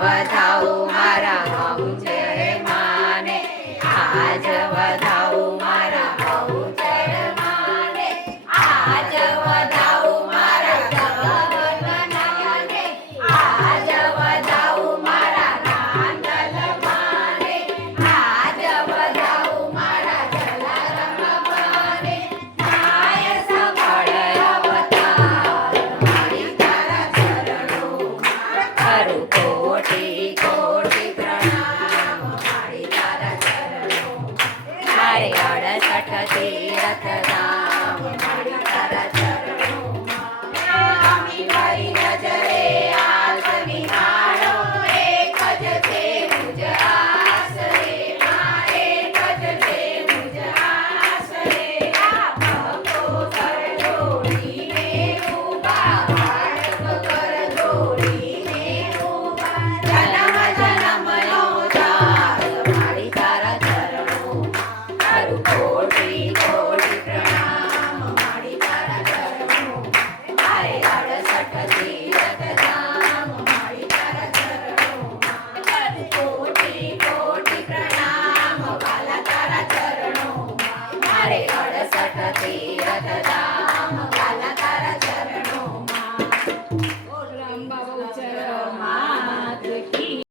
વધાવું મારા બહુચર માને, આજ વધાવું મારા બહુચર માને, આજ વધાવું મારા જગવંદનાને, આજ વધાવું મારા નાંદલ માને, આજ વધાવું મારા જલારામ માને, નાય સફળ અવતાર મારી તારા ચરણોમાં કરું કોટી કોટી પ્રણામ મારી તારા ચરણોમાં, મારે 68 તીરથ ધામ મારી તારા ચરણોમાં, સ્વામી મારી નજરે આજ નિહાળો, એક જ છે મુજ આસ રે, મારે એક જ છે મુજ આસ રે, આ ભક્તો કર જોડીને ઊભા, ભક્ત કર જોડીને ઊભા, જન્મ જન્મનો જાત મારી તારા ચરણોમાં કરું કોટી કોટી પ્રણામ મારી તારા ચરણોમાં, મારે 68 તીરથ ધામ મારી તારા ચરણોમાં કરું કોટી કોટી પ્રણામ વાલા તારા ચરણોમાં, મારે 68 તીરથ ધામ વાલા તારા ચરણોમાં, બોલ રામ બાબા ઉચ્ચરમાં